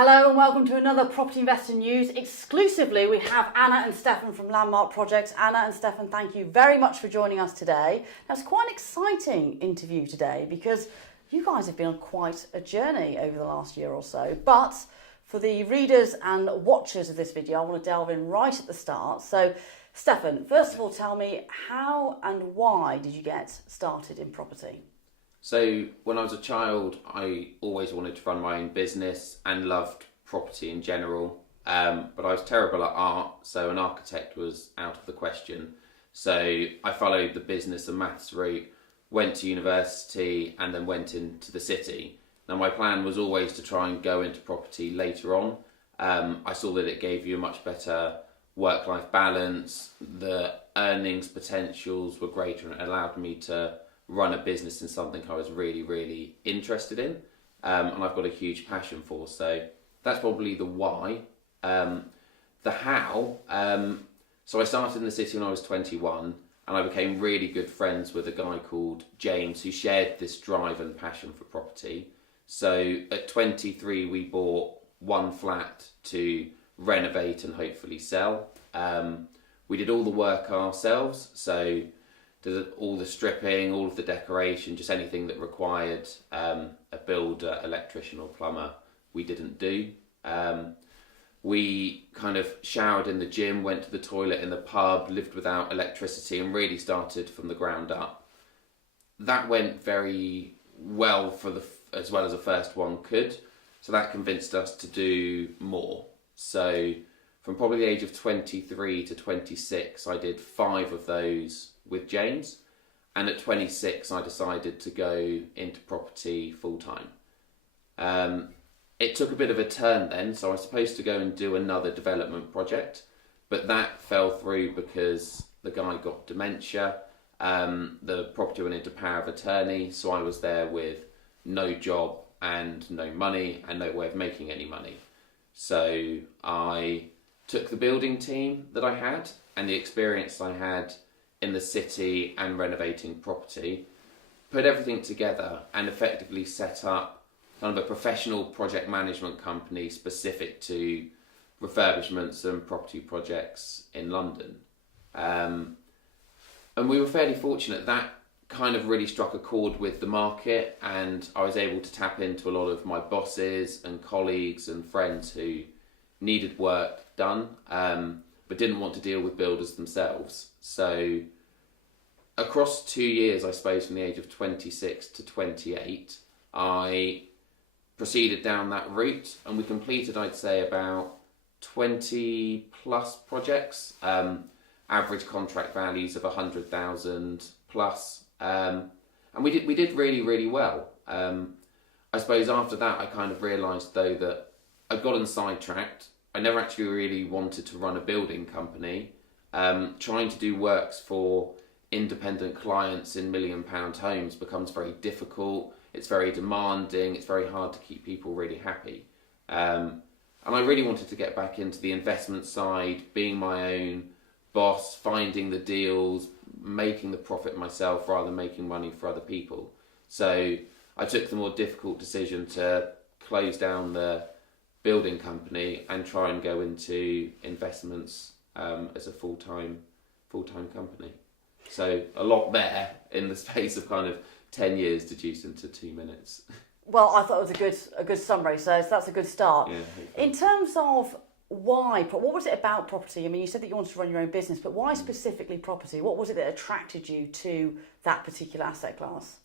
Hello and welcome to another Property Investor News. Exclusively, we have Anna and Stefan from Landmark Projects. Anna and Stefan, thank you very much for joining us today. Now, it's quite an exciting interview today because you guys have been on quite a journey over the last year or so. But for the readers and watchers of this video, I want to delve in right at the start. So, Stefan, first of all, tell me how and why did you get started in property? So when I was a child, I always wanted to run my own business and loved property in general. But I was terrible at art, so an architect was out of the question. So I followed the business and maths route, went to university and then went into the city. Now my plan was always to try and go into property later on. I saw that it gave you a much better work-life balance, the earnings potentials were greater and it allowed me to run a business in something I was really, really interested in, and I've got a huge passion for. So that's probably the why. The how, so I started in the city when I was 21, and I became really good friends with a guy called James who shared this drive and passion for property. So at 23, we bought one flat to renovate and hopefully sell. We did all the work ourselves, so did all the stripping, all of the decoration, just anything that required a builder, electrician or plumber, we didn't do. We kind of showered in the gym, went to the toilet in the pub, lived without electricity and really started from the ground up. That went very well as well as a first one could, so that convinced us to do more. So from probably the age of 23 to 26, I did 5 of those with James, and at 26 I decided to go into property full-time. It took a bit of a turn then, so I was supposed to go and do another development project, but that fell through because the guy got dementia, the property went into power of attorney, so I was there with no job and no money and no way of making any money. So I took the building team that I had and the experience I had in the city and renovating property, put everything together and effectively set up kind of a professional project management company specific to refurbishments and property projects in London. And we were fairly fortunate. That kind of really struck a chord with the market, and I was able to tap into a lot of my bosses and colleagues and friends who needed work done, but didn't want to deal with builders themselves. So across 2 years, I suppose from the age of 26 to 28, I proceeded down that route and we completed, I'd say, about 20 plus projects, average contract values of 100,000 plus, and we did really, really well. I suppose after that I kind of realised though that I'd gotten sidetracked. I never actually really wanted to run a building company. Trying to do works for independent clients in £1 million homes becomes very difficult. It's very demanding. It's very hard to keep people really happy. And I really wanted to get back into the investment side, being my own boss, finding the deals, making the profit myself rather than making money for other people. So I took the more difficult decision to close down the building company and try and go into investments as a full-time company. So a lot there in the space of kind of 10 years deduced into 2 minutes. Well, I thought it was a good summary, so that's a good start. Yeah, in terms of why, what was it about property? I mean, you said that you wanted to run your own business, but why specifically property? What was it that attracted you to that particular asset class?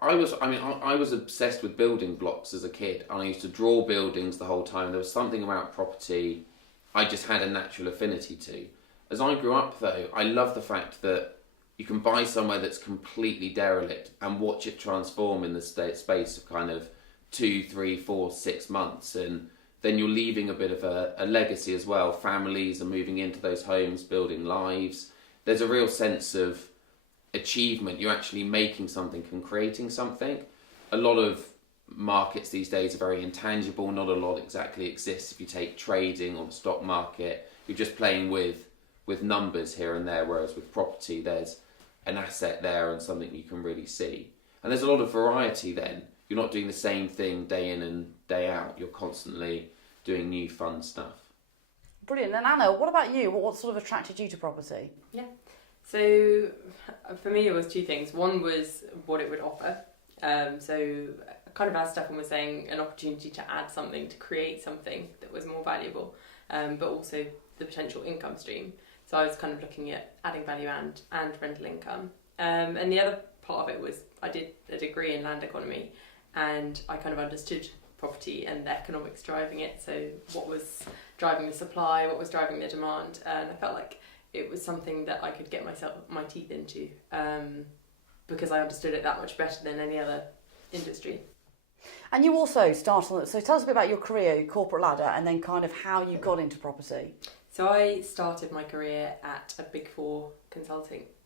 I was obsessed with building blocks as a kid, and I used to draw buildings the whole time. There was something about property I just had a natural affinity to. As I grew up though, I love the fact that you can buy somewhere that's completely derelict and watch it transform in the space of kind of 2, 3, 4, 6 months, and then you're leaving a bit of a legacy as well. Families are moving into those homes, building lives. There's a real sense of achievement. You're actually making something and creating something. A lot of markets these days are very intangible. Not a lot exactly exists. If you take trading or the stock market, you're just playing with numbers here and there, whereas with property there's an asset there and something you can really see. And there's a lot of variety then. you're not doing the same thing day in and day out. You're constantly doing new fun stuff. Brilliant. And Anna, what about you? What sort of attracted you to property? Yeah. So for me, it was two things. One was what it would offer. So kind of as Stefan was saying, an opportunity to add something, to create something that was more valuable, but also the potential income stream. So I was kind of looking at adding value and rental income. And the other part of it was I did a degree in land economy, and I kind of understood property and the economics driving it. So what was driving the supply, what was driving the demand, and I felt like it was something that I could get my teeth into, because I understood it that much better than any other industry. And you also started on it, so tell us a bit about your career, your corporate ladder, and then kind of how you got into property. So I started my career at a Big Four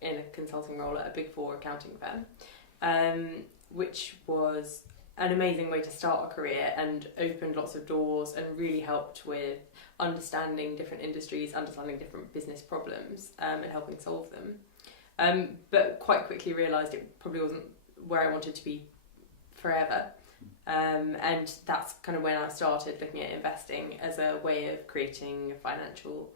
in a consulting role at a Big Four accounting firm, which was an amazing way to start a career and opened lots of doors and really helped with understanding different industries, understanding different business problems, and helping solve them. But quite quickly realised it probably wasn't where I wanted to be forever. And that's kind of when I started looking at investing as a way of creating financial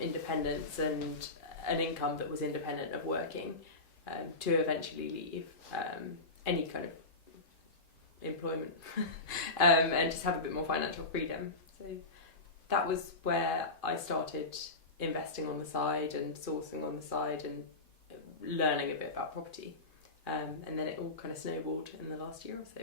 independence and an income that was independent of working, to eventually leave any kind of employment and just have a bit more financial freedom. So that was where I started investing on the side and sourcing on the side and learning a bit about property. And then it all kind of snowballed in the last year or so.